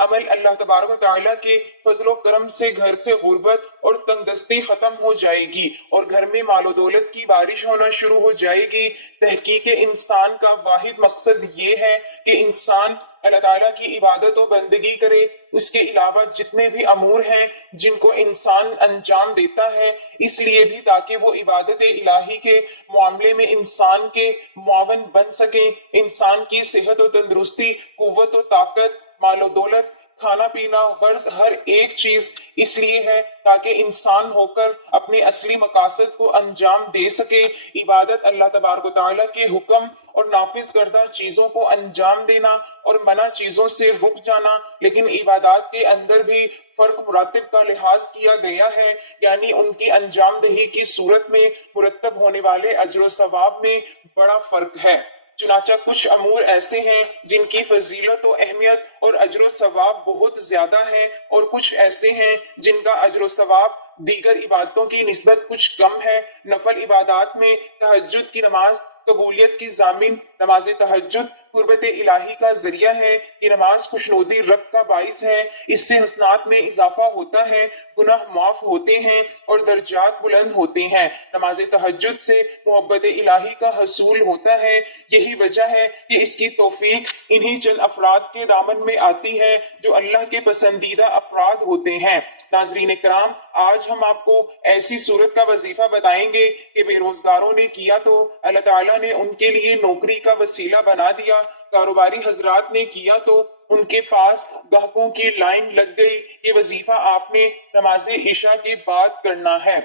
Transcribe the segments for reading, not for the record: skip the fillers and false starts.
عمل اللہ تبارک و تعالیٰ کے فضل و کرم سے گھر سے غربت اور تنگ دستی ختم ہو جائے گی اور گھر میں مال و دولت کی بارش ہونا شروع ہو جائے گی۔ تحقیق انسان کا واحد مقصد یہ ہے کہ انسان اللہ تعالیٰ کی عبادت و بندگی کرے۔ اس کے علاوہ جتنے بھی امور ہیں جن کو انسان انجام دیتا ہے، اس لیے بھی تاکہ وہ عبادت الہی کے معاملے میں انسان کے معاون بن سکیں۔ انسان کی صحت و تندرستی، قوت و طاقت، مال و دولت، کھانا پینا، غرض ہر ایک چیز اس لیے ہے تاکہ انسان ہو کر اپنے اصلی مقاصد کو انجام دے سکے۔ عبادت اللہ تبارک و تعالیٰ کے حکم اور نافذ کردہ چیزوں کو انجام دینا اور منع چیزوں سے رک جانا، لیکن عبادات کے اندر بھی فرق مراتب کا لحاظ کیا گیا ہے، یعنی ان کی انجام دہی کی صورت میں مرتب ہونے والے اجر و ثواب میں بڑا فرق ہے۔ چنانچہ کچھ امور ایسے ہیں جن کی فضیلت و اہمیت اور اجر و ثواب بہت زیادہ ہیں، اور کچھ ایسے ہیں جن کا اجر و ثواب دیگر عبادتوں کی نسبت کچھ کم ہے۔ نفل عبادات میں تہجد کی نماز قبولیت کی ضامن۔ نماز تہجد قربت الہی کا ذریعہ ہے۔ یہ نماز خوشنودی رب کا باعث ہے، اس سے حسنات میں اضافہ ہوتا ہے، گناہ معاف ہوتے ہیں اور درجات بلند ہوتے ہیں۔ نماز تہجد سے محبت الہی کا حصول ہوتا ہے۔ یہی وجہ ہے کہ اس کی توفیق انہی چند افراد کے دامن میں آتی ہے جو اللہ کے پسندیدہ افراد ہوتے ہیں۔ ناظرین کرام، آج ہم آپ کو ایسی صورت کا وظیفہ بتائیں گے کہ بے روزگاروں نے کیا تو اللہ تعالیٰ نے ان کے لیے نوکری کا وسیلہ بنا دیا، کاروباری حضرات نے کیا تو ان کے پاس گاہکوں کی لائن لگ گئی۔ یہ وظیفہ آپ نے نماز عشاء کے بعد کرنا ہے۔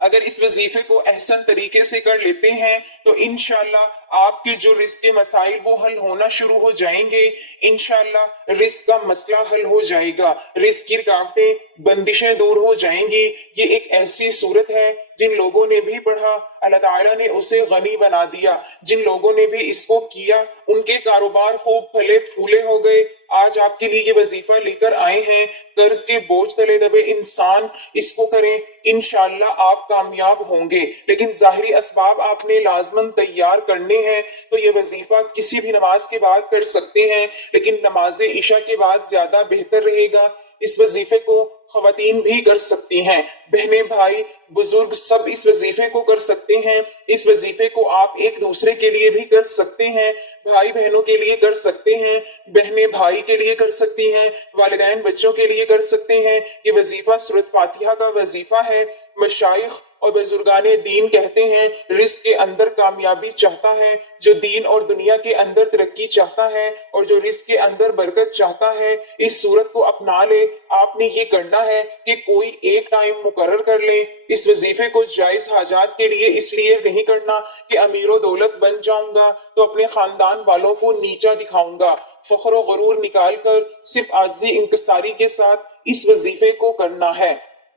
اگر اس وظیفے کو احسن طریقے سے کر لیتے ہیں تو انشاءاللہ آپ کے جو رزق کے مسائل وہ حل ہونا شروع ہو جائیں گے۔ انشاءاللہ رزق کا مسئلہ حل ہو جائے گا، رزق کی رکاوٹیں، بندشیں دور ہو جائیں گی۔ یہ ایک ایسی صورت ہے جن لوگوں نے بھی پڑھا اللہ تعالیٰ نے اسے غنی بنا دیا، جن لوگوں نے بھی اس کو کیا ان کے کاروبار خوب پھلے پھولے ہو گئے۔ آج آپ کے لیے یہ وظیفہ لے کر آئے ہیں، قرض کے بوجھ تلے دبے انسان اس کو کریں، انشاءاللہ آپ کامیاب ہوں گے۔ لیکن ظاہری اسباب آپ نے لازماً تیار کرنے ہیں، تو یہ وظیفہ کسی بھی نماز کے بعد کر سکتے ہیں، لیکن نماز عشاء کے بعد زیادہ بہتر رہے گا۔ اس وظیفے کو خواتین بھی کر سکتی ہیں، بہنیں بھائی بزرگ سب اس وظیفے کو کر سکتے ہیں۔ اس وظیفے کو آپ ایک دوسرے کے لیے بھی کر سکتے ہیں، بھائی بہنوں کے لیے کر سکتے ہیں، بہنیں بھائی کے لیے کر سکتی ہیں، والدین بچوں کے لیے کر سکتے ہیں۔ یہ وظیفہ سورۃ فاتحہ کا وظیفہ ہے۔ مشائخ اور بزرگان دین کہتے ہیں رزق کے اندر کامیابی چاہتا ہے جو دین اور دنیا کے اندر ترقی چاہتا ہے، اور جو رزق کے اندر برکت چاہتا ہے اس صورت کو اپنا لے۔ آپ نے یہ کرنا ہے کہ کوئی ایک ٹائم مقرر کر لے۔ اس وظیفے کو جائز حاجات کے لیے اس لیے نہیں کرنا کہ امیر و دولت بن جاؤں گا تو اپنے خاندان والوں کو نیچا دکھاؤں گا۔ فخر و غرور نکال کر صرف عاجزی انکساری کے ساتھ اس وظیفے کو کرنا ہے۔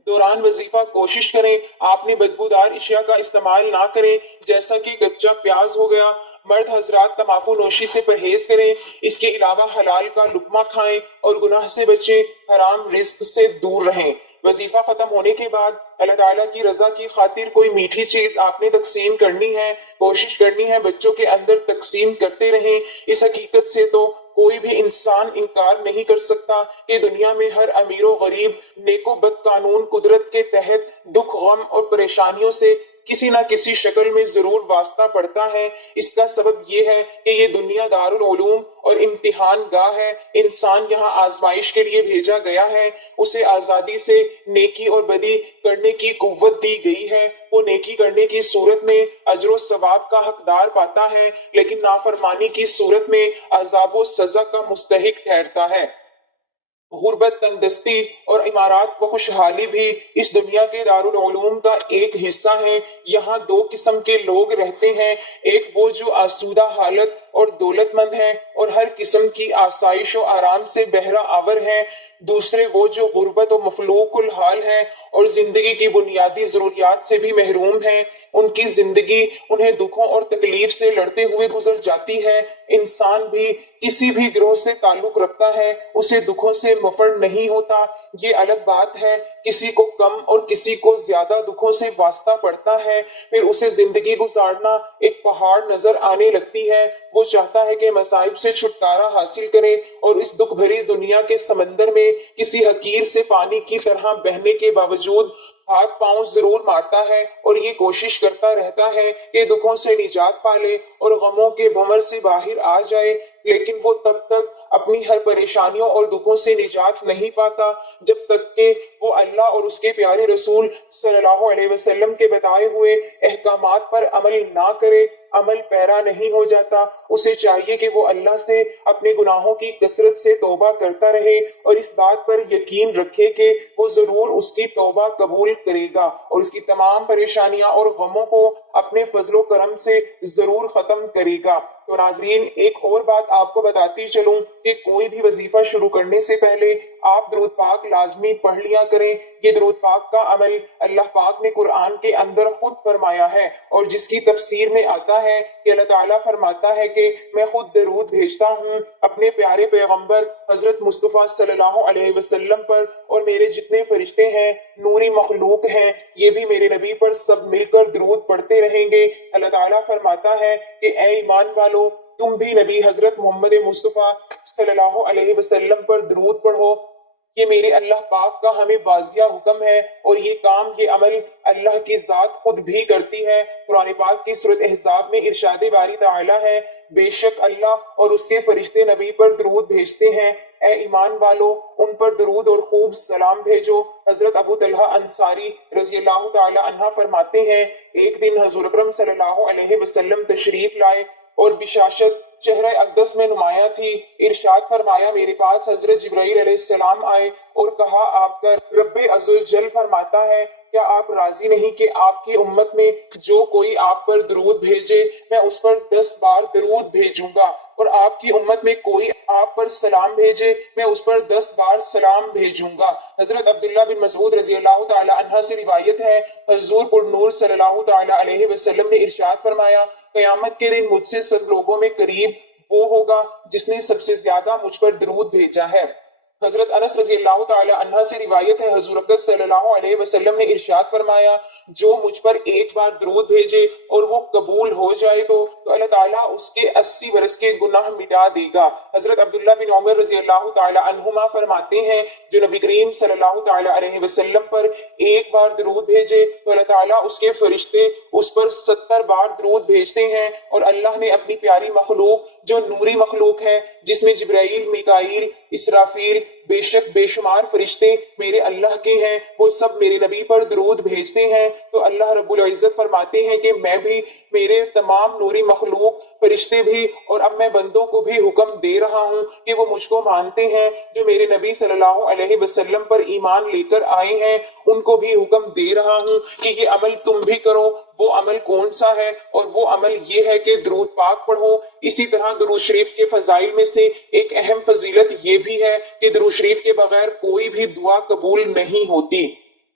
دوران وظیفہ کوشش کریں آپ نے بدبودار اشیاء کا استعمال نہ کریں، جیسا کہ کچا پیاز ہو گیا۔ مرد حضرات تمباکو نوشی سے پرہیز کریں، اس کے علاوہ حلال کا لقمہ کھائیں اور گناہ سے بچیں، حرام رزق سے دور رہیں۔ وظیفہ ختم ہونے کے بعد اللہ تعالیٰ کی رضا کی خاطر کوئی میٹھی چیز آپ نے تقسیم کرنی ہے، کوشش کرنی ہے بچوں کے اندر تقسیم کرتے رہیں۔ اس حقیقت سے تو کوئی بھی انسان انکار نہیں کر سکتا کہ دنیا میں ہر امیر و غریب نیک و بد قانون قدرت کے تحت دکھ غم اور پریشانیوں سے کسی نہ کسی شکل میں ضرور واسطہ پڑتا ہے۔ اس کا سبب یہ ہے کہ یہ دنیا دارالعلوم اور امتحان گاہ ہے، انسان یہاں آزمائش کے لیے بھیجا گیا ہے، اسے آزادی سے نیکی اور بدی کرنے کی قوت دی گئی ہے۔ وہ نیکی کرنے کی صورت میں اجر و ثواب کا حقدار پاتا ہے، لیکن نافرمانی کی صورت میں عذاب و سزا کا مستحق ٹھہرتا ہے۔ غربت، تنگ دستی اور عمارات و خوشحالی بھی اس دنیا کے دارالعلوم کا ایک حصہ ہے۔ یہاں دو قسم کے لوگ رہتے ہیں، ایک وہ جو آسودہ حالت اور دولت مند ہیں اور ہر قسم کی آسائش و آرام سے بہرہ آور ہیں، دوسرے وہ جو غربت و مفلوق الحال ہیں اور زندگی کی بنیادی ضروریات سے بھی محروم ہیں۔ ان کی زندگی انہیں دکھوں اور تکلیف سے لڑتے ہوئے گزر جاتی ہے۔ انسان بھی کسی بھی گروہ سے تعلق رکھتا ہے، اسے دکھوں سے مفر نہیں ہوتا۔ یہ الگ بات ہے کسی کو کم اور کسی کو زیادہ دکھوں سے واسطہ پڑتا ہے، پھر اسے زندگی گزارنا ایک پہاڑ نظر آنے لگتی ہے۔ وہ چاہتا ہے کہ مصائب سے چھٹکارا حاصل کرے اور اس دکھ بھری دنیا کے سمندر میں کسی حقیر سے پانی کی طرح بہنے کے باوجود ہاتھ پاؤں ضرور مارتا ہے اور یہ کوشش کرتا رہتا ہے کہ دکھوں سے نجات پالے اور غموں کے بھنور سے باہر آ جائے، لیکن وہ تب تک اپنی ہر پریشانیوں اور دکھوں سے نجات نہیں پاتا جب تک کہ وہ اللہ اور اس کے پیارے رسول صلی اللہ علیہ وسلم کے بتائے ہوئے احکامات پر عمل نہ کرے، عمل پیرا نہیں ہو جاتا۔ اسے چاہیے کہ وہ اللہ سے اپنے گناہوں کی کثرت سے توبہ کرتا رہے اور اس بات پر یقین رکھے کہ وہ ضرور اس کی توبہ قبول کرے گا اور اس کی تمام پریشانیاں اور غموں کو اپنے فضل و کرم سے ضرور ختم کرے گا۔ تو ناظرین، ایک اور بات آپ کو بتاتی چلوں کہ کوئی بھی وظیفہ شروع کرنے سے پہلے آپ درود پاک لازمی پڑھ لیا کریں۔ یہ درود پاک کا عمل اللہ پاک نے قرآن کے اندر خود فرمایا ہے، اور جس کی تفسیر میں آتا ہے کہ اللہ تعالیٰ فرماتا ہے کہ میں خود درود بھیجتا ہوں اپنے پیارے پیغمبر حضرت مصطفیٰ صلی اللہ علیہ وسلم پر، اور میرے جتنے فرشتے ہیں، نوری مخلوق ہیں، یہ بھی میرے نبی پر سب مل کر درود پڑھتے رہیں گے۔ اللہ تعالیٰ فرماتا ہے کہ اے ایمان والو، تم بھی نبی حضرت محمد مصطفیٰ صلی اللہ علیہ وسلم پر درود پڑھو۔ یہ میرے اللہ پاک کا ہمیں واضح حکم ہے، اور یہ کام، یہ عمل اللہ کی ذات خود بھی کرتی ہے۔ قرآن پاک کی سورۃ احزاب میں ارشاد باری تعالیٰ ہے، بے شک اللہ اور اس کے فرشتے نبی پر درود بھیجتے ہیں، اے ایمان والو ان پر درود اور خوب سلام بھیجو۔ حضرت ابو طلحہ انصاری رضی اللہ تعالی عنہ فرماتے ہیں، ایک دن حضور اکرم صلی اللہ علیہ وسلم تشریف لائے اور بشاشت چہرہ اقدس میں نمایاں تھی۔ ارشاد فرمایا، میرے پاس حضرت جبرائیل علیہ السلام آئے اور کہا، آپ کا رب عز و جل فرماتا ہے، کیا آپ راضی نہیں کہ آپ کی امت میں جو کوئی آپ پر درود بھیجے میں اس پر 10 بار درود بھیجوں گا، اور آپ کی امت میں کوئی آپ پر سلام بھیجے میں اس پر 10 بار سلام بھیجوں گا۔ حضرت عبداللہ بن مسعود رضی اللہ تعالی عنہ سے روایت ہے، حضور پر نور صلی اللہ تعالی علیہ وسلم نے ارشاد فرمایا، قیامت کے دن مجھ سے سب لوگوں میں قریب وہ ہوگا جس نے سب سے زیادہ مجھ پر درود بھیجا ہے۔ حضرت انس رضی اللہ تعالی عنہ سے روایت ہے، حضور اقدس صلی اللہ علیہ وسلم نے ارشاد فرمایا، جو مجھ پر ایک بار درود بھیجے اور وہ قبول ہو جائے تو اللہ تعالیٰ اس کے 80 برس کے گناہ مٹا دے گا۔ حضرت عبداللہ بن عمر رضی اللہ تعالی عنہما فرماتے ہیں، جو نبی کریم صلی اللہ تعالی علیہ وسلم پر ایک بار درود بھیجے تو اللہ تعالیٰ اس کے فرشتے اس پر 70 بار درود بھیجتے ہیں، اور اللہ نے اپنی پیاری مخلوق جو نوری مخلوق ہے، جس میں جبرائیل، میکائیل، اسرافیل، بے شک بے شمار فرشتے میرے اللہ کے ہیں، وہ سب میرے نبی پر درود بھیجتے ہیں۔ تو اللہ رب العزت فرماتے ہیں کہ میں بھی، میرے تمام نوری مخلوق، فرشتے بھی، اور اب میں بندوں کو بھی حکم دے رہا ہوں کہ وہ مجھ کو مانتے ہیں، جو میرے نبی صلی اللہ علیہ وسلم پر ایمان لے کر آئے ہیں، ان کو بھی حکم دے رہا ہوں کہ یہ عمل تم بھی کرو۔ وہ عمل کون سا ہے؟ اور وہ عمل یہ ہے کہ درود پاک پڑھو۔ اسی طرح درود شریف کے فضائل میں سے ایک اہم فضیلت یہ بھی ہے کہ درود شریف کے بغیر کوئی بھی دعا قبول نہیں ہوتی۔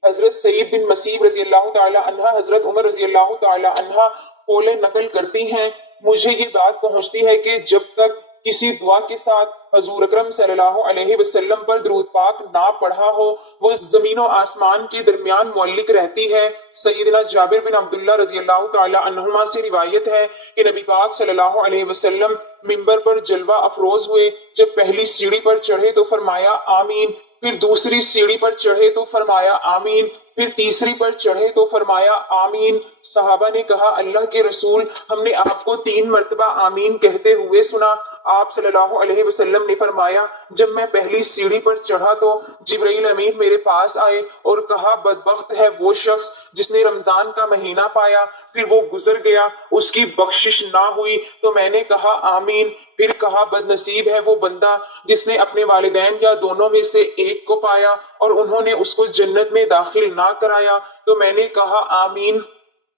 حضرت سعید بن مسیب رضی اللہ تعالی عنہ حضرت عمر رضی اللہ تعالی عنہ قول نقل کرتی ہیں، مجھے یہ بات پہنچتی ہے کہ جب تک کسی دعا کے ساتھ حضور اکرم صلی اللہ علیہ وسلم پر درود پاک نہ پڑھا ہو، وہ زمین و آسمان کے درمیان معلق رہتی ہے۔ سیدنا جابر بن عبداللہ رضی اللہ تعالی عنہما سے روایت ہے کہ نبی پاک صلی اللہ علیہ وسلم منبر پر جلوہ افروز ہوئے، جب پہلی سیڑھی پر چڑھے تو فرمایا آمین، پھر دوسری سیڑھی پر چڑھے تو فرمایا آمین، پھر تیسری پر چڑھے تو فرمایا آمین۔ صحابہ نے کہا، اللہ کے رسول، ہم نے آپ کو 3 مرتبہ آمین کہتے ہوئے سنا۔ آپ صلی اللہ علیہ وسلم نے فرمایا، جب میں پہلی سیڑھی پر چڑھا تو جبرائیل امین میرے پاس آئے اور کہا، بدبخت ہے وہ شخص جس نے رمضان کا مہینہ پایا پھر وہ گزر گیا، اس کی بخشش نہ ہوئی۔ تو میں نے کہا آمین۔ پھر کہا، بد نصیب ہے وہ بندہ جس نے اپنے والدین یا دونوں میں سے ایک کو پایا اور انہوں نے اس کو جنت میں داخل نہ کرایا۔ تو میں نے کہا آمین۔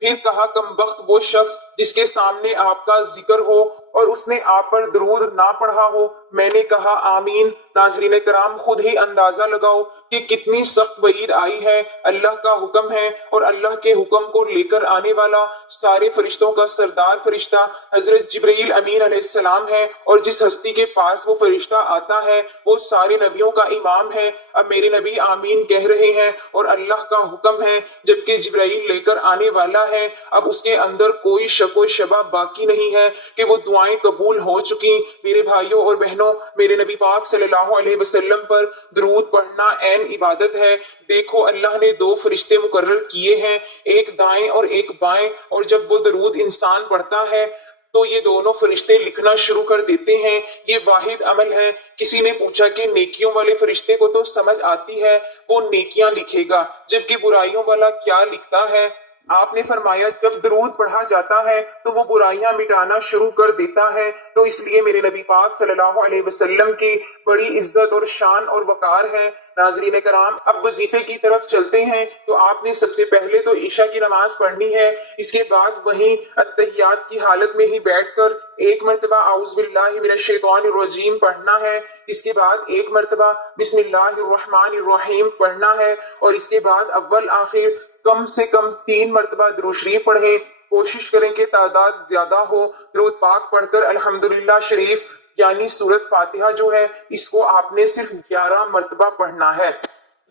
پھر کہا، کم بخت وہ شخص جس کے سامنے آپ کا ذکر ہو اور اس نے آپ پر درود نہ پڑھا ہو؟ میں نے کہا آمین۔ ناظرین کرام، خود ہی اندازہ لگاؤ کہ کتنی سخت وعید آئی ہے۔ اللہ کا حکم ہے اور اللہ کے حکم کو لے کر آنے والا سارے فرشتوں کا سردار فرشتہ حضرت جبرائیل امین علیہ السلام ہے، اور جس ہستی کے پاس وہ فرشتہ آتا ہے وہ سارے نبیوں کا امام ہے۔ اب میرے نبی آمین کہہ رہے ہیں اور اللہ کا حکم ہے، جبکہ جبرائیل لے کر آنے والا ہے۔ اب اس کے اندر کوئی شک و شبہ باقی نہیں ہے کہ وہ دعائیں قبول ہو چکی۔ میرے بھائیوں اور بہنوں، میرے نبی پاک صلی اللہ علیہ وسلم پر درود پڑھنا عین عبادت ہے۔ دیکھو، اللہ نے دو فرشتے مقرر کیے ہیں، ایک دائیں اور ایک بائیں، اور جب وہ درود انسان پڑھتا ہے تو یہ دونوں فرشتے لکھنا شروع کر دیتے ہیں۔ یہ واحد عمل ہے۔ کسی نے پوچھا کہ نیکیوں والے فرشتے کو تو سمجھ آتی ہے، وہ نیکیاں لکھے گا، جبکہ برائیوں والا کیا لکھتا ہے؟ آپ نے فرمایا جب درود پڑھا جاتا ہے تو وہ برائیاں مٹانا شروع کر دیتا ہے۔ تو اس لیے میرے نبی پاک صلی اللہ علیہ وسلم کی بڑی عزت اور شان اور وقار ہے۔ ناظرین کرام، اب وظیفے کی طرف چلتے ہیں۔ تو آپ نے سب سے پہلے تو عشاء کی نماز پڑھنی ہے، اس کے بعد وہیں اتحیات کی حالت میں ہی بیٹھ کر ایک مرتبہ اعوذ باللہ من الشیطان الرجیم پڑھنا ہے، اس کے بعد ایک مرتبہ بسم اللہ الرحمن الرحیم پڑھنا ہے، اور اس کے بعد اول آخر کم سے کم 3 مرتبہ درود شریف پڑھیں۔ کوشش کریں کہ تعداد زیادہ ہو۔ درود پاک پڑھ کر الحمدللہ شریف یعنی سورۃ فاتحہ جو ہے، اس کو آپ نے صرف 11 مرتبہ پڑھنا ہے۔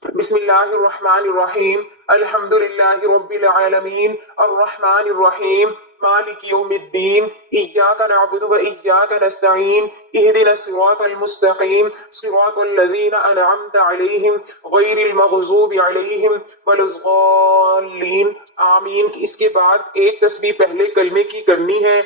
بسم اللہ الرحمن الرحیم، الحمدللہ رب العالمین، الرحمن الرحیم، مالک یوم الدین، ایاک نعبد و ایاک نستعین، اہدنا الصراط المستقیم، صراط الذین انعمت علیہم غیر المغضوب علیہم ولا الضالین، آمین۔ اس کے بعد ایک تسبیح پہلے کلمے کی کرنی ہے،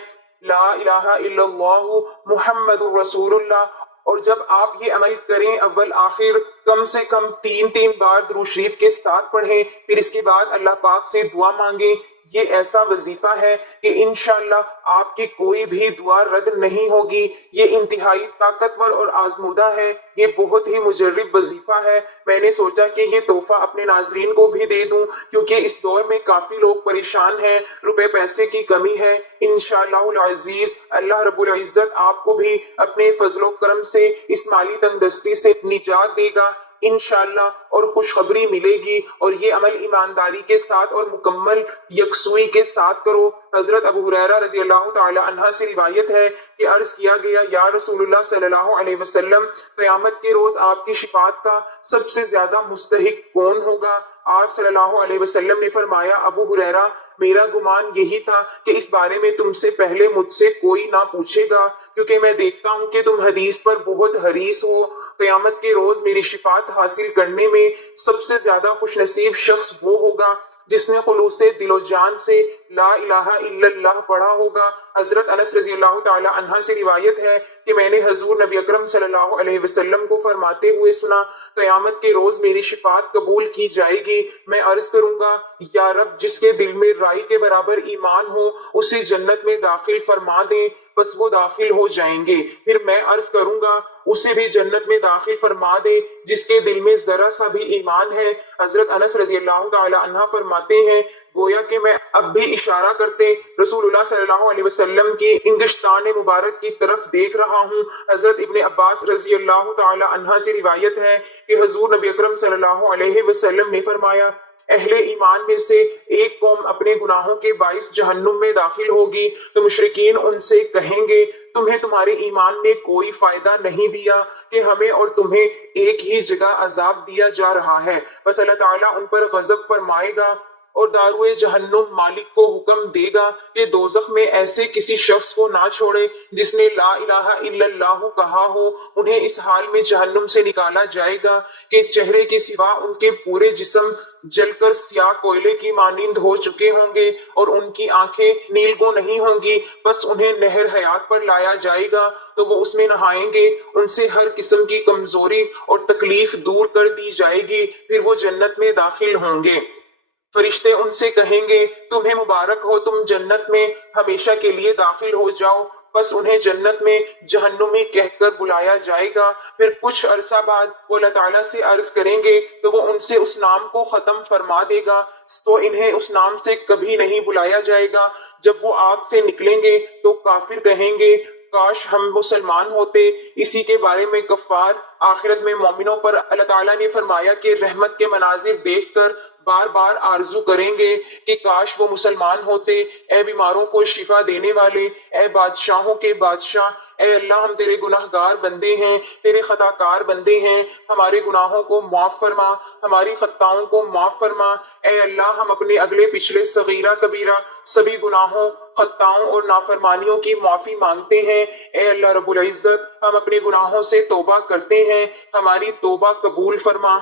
لا الہ الا اللہ محمد رسول اللہ، اور جب آپ یہ عمل کریں اول آخر کم سے کم 3 بار درود شریف کے ساتھ پڑھیں، پھر اس کے بعد اللہ پاک سے دعا مانگیں۔ یہ ایسا وظیفہ ہے کہ انشاءاللہ آپ کی کوئی بھی دعا رد نہیں ہوگی۔ یہ انتہائی طاقتور اور آزمودہ ہے، یہ بہت ہی مجرب وظیفہ ہے۔ میں نے سوچا کہ یہ تحفہ اپنے ناظرین کو بھی دے دوں، کیونکہ اس دور میں کافی لوگ پریشان ہیں، روپے پیسے کی کمی ہے۔ انشاءاللہ العزیز اللہ رب العزت آپ کو بھی اپنے فضل و کرم سے اس مالی تنگدستی سے نجات دے گا انشاءاللہ، اور خوشخبری ملے گی۔ اور یہ عمل ایمانداری کے ساتھ اور مکمل یکسوئی کے ساتھ کرو۔ حضرت ابو ہریرہ رضی اللہ تعالی عنہ سے روایت ہے کہ عرض کیا گیا، یا رسول اللہ صلی اللہ علیہ وسلم، قیامت کے روز آپ کی شفاعت کا سب سے زیادہ مستحق کون ہوگا؟ آپ صلی اللہ علیہ وسلم نے فرمایا، ابو ہریرہ، میرا گمان یہی تھا کہ اس بارے میں تم سے پہلے مجھ سے کوئی نہ پوچھے گا، کیونکہ میں دیکھتا ہوں کہ تم حدیث پر بہت حریص ہو۔ قیامت کے روز میری شفاعت حاصل کرنے میں سب سے زیادہ خوش نصیب شخص وہ ہوگا جس نے خلوص دل و جان سے لا الہ الا اللہ پڑھا ہوگا۔ حضرت انس رضی اللہ تعالی عنہ سے روایت ہے کہ میں نے حضور نبی اکرم صلی اللہ علیہ وسلم کو فرماتے ہوئے سنا، قیامت کے روز میری شفاعت قبول کی جائے گی۔ میں عرض کروں گا، یا رب، جس کے دل میں رائی کے برابر ایمان ہو اسے جنت میں داخل فرما دیں۔ بس وہ داخل ہو جائیں گے۔ پھر میں عرض کروں گا، اسے بھی جنت میں داخل فرما دے جس کے دل میں ذرا سا بھی ایمان ہے۔ حضرت انس رضی اللہ تعالی عنہ فرماتے ہیں، گویا کہ میں اب بھی اشارہ کرتے رسول اللہ صلی اللہ علیہ وسلم کی انگشتان مبارک کی طرف دیکھ رہا ہوں۔ حضرت ابن عباس رضی اللہ تعالی عنہ سے روایت ہے کہ حضور نبی اکرم صلی اللہ علیہ وسلم نے فرمایا، اہل ایمان میں سے ایک قوم اپنے گناہوں کے باعث جہنم میں داخل ہوگی، تو مشرکین ان سے کہیں گے، تمہیں تمہارے ایمان نے کوئی فائدہ نہیں دیا کہ ہمیں اور تمہیں ایک ہی جگہ عذاب دیا جا رہا ہے۔ بس اللہ تعالیٰ ان پر غضب فرمائے گا اور داروئے جہنم مالک کو حکم دے گا کہ دوزخ میں ایسے کسی شخص کو نہ چھوڑے جس نے لا الہ الا اللہ کہا ہو۔ انہیں اس حال میں جہنم سے نکالا جائے گا کہ چہرے کے سوا ان کے پورے جسم جل کر سیاہ کوئلے کی مانند ہو چکے ہوں گے اور ان کی آنکھیں نیلگو نہیں ہوں گی۔ بس انہیں نہر حیات پر لایا جائے گا تو وہ اس میں نہائیں گے، ان سے ہر قسم کی کمزوری اور تکلیف دور کر دی جائے گی، پھر وہ جنت میں داخل ہوں گے۔ فرشتے ان سے کہیں گے، تمہیں مبارک ہو، تم جنت میں ہمیشہ کے لیے داخل ہو جاؤ۔ بس انہیں جنت میں جہنمی کہہ کر بلایا جائے گا۔ پھر کچھ عرصہ بعد وہ اللہ تعالیٰ سے عرض کریں گے تو وہ ان سے اس نام کو ختم فرما دے گا، تو انہیں اس نام سے کبھی نہیں بلایا جائے گا جب وہ آگ سے نکلیں گے تو کافر کہیں گے کاش ہم مسلمان ہوتے۔ اسی کے بارے میں کفار آخرت میں مومنوں پر اللہ تعالیٰ نے فرمایا کہ رحمت کے مناظر دیکھ کر بار بار آرزو کریں گے کہ کاش وہ مسلمان ہوتے۔ اے بیماروں کو شفا دینے والے، اے بادشاہوں کے بادشاہ، اے اللہ ہم تیرے گناہ گار بندے ہیں، تیرے خطا کار بندے ہیں، ہمارے گناہوں کو معاف فرما، ہماری خطاؤں کو معاف فرما۔ اے اللہ ہم اپنے اگلے پچھلے صغیرہ کبیرہ سبھی گناہوں، خطاؤں اور نافرمانیوں کی معافی مانگتے ہیں۔ اے اللہ رب العزت ہم اپنے گناہوں سے توبہ کرتے ہیں، ہماری توبہ قبول فرما۔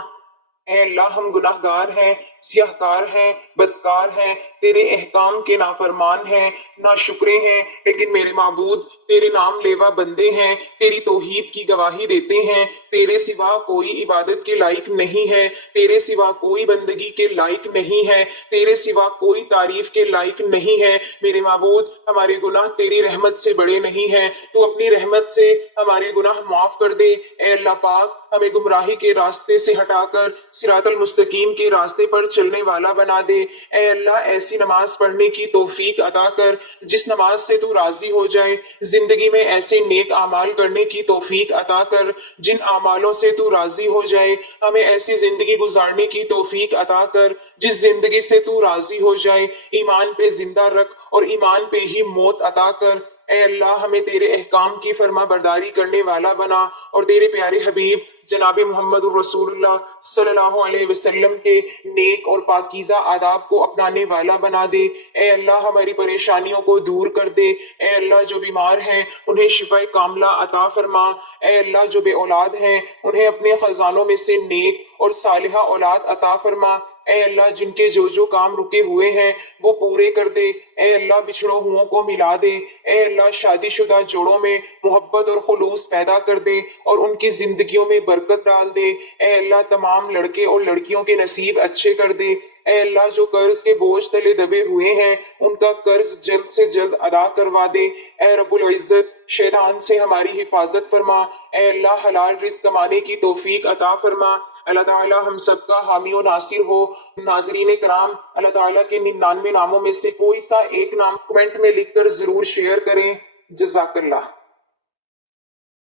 اے اللہ ہم گناہ گار ہیں، سیاہ کار ہیں، بدکار ہیں، تیرے احکام کے نافرمان ہیں، ناشکرے ہیں، لیکن میرے معبود تیرے نام لیوا بندے ہیں، تیری توحید کی گواہی دیتے ہیں۔ تیرے سوا کوئی عبادت کے لائق نہیں ہے، تیرے سوا کوئی بندگی کے لائق نہیں ہے، تیرے سوا کوئی تعریف کے لائق نہیں ہے۔ میرے معبود ہمارے گناہ تیری رحمت سے بڑے نہیں ہیں، تو اپنی رحمت سے ہمارے گناہ معاف کر دے۔ اے اللہ پاک ہمیں گمراہی کے راستے سے ہٹا کر صراط المستقیم کے راستے پر چلنے والا بنا دے۔ اے اللہ ایسی نماز پڑھنے کی توفیق عطا کر جس نماز سے تو راضی ہو جائے، زندگی میں ایسے نیک اعمال کرنے کی توفیق عطا کر جن اعمالوں سے تو راضی ہو جائے، ہمیں ایسی زندگی گزارنے کی توفیق عطا کر جس زندگی سے تو راضی ہو جائے، ایمان پہ زندہ رکھ اور ایمان پہ ہی موت عطا کر۔ اے اللہ ہمیں تیرے احکام کی فرما برداری کرنے والا بنا اور تیرے پیارے حبیب جناب محمد الرسول اللہ صلی اللہ علیہ وسلم کے نیک اور پاکیزہ آداب کو اپنانے والا بنا دے۔ اے اللہ ہماری پریشانیوں کو دور کر دے۔ اے اللہ جو بیمار ہیں انہیں شفا کاملہ عطا فرما۔ اے اللہ جو بے اولاد ہیں انہیں اپنے خزانوں میں سے نیک اور صالحہ اولاد عطا فرما۔ اے اللہ جن کے جو کام رکے ہوئے ہیں وہ پورے کر دے۔ اے اللہ بچھڑوں ہوں کو ملا دے۔ اے اللہ شادی شدہ جوڑوں میں محبت اور خلوص پیدا کر دے اور ان کی زندگیوں میں برکت ڈال دے۔ اے اللہ تمام لڑکے اور لڑکیوں کے نصیب اچھے کر دے۔ اے اللہ جو قرض کے بوجھ تلے دبے ہوئے ہیں ان کا قرض جلد سے جلد ادا کروا دے۔ اے رب العزت شیطان سے ہماری حفاظت فرما۔ اے اللہ حلال رزق کمانے کی توفیق عطا فرما۔ اللہ تعالیٰ ہم سب کا حامی و ناصر ہو۔ ناظرین کرام اللہ تعالیٰ کے 99 ناموں میں سے کوئی سا ایک نام کمنٹ میں لکھ کر ضرور شیئر کریں۔ جزاک اللہ۔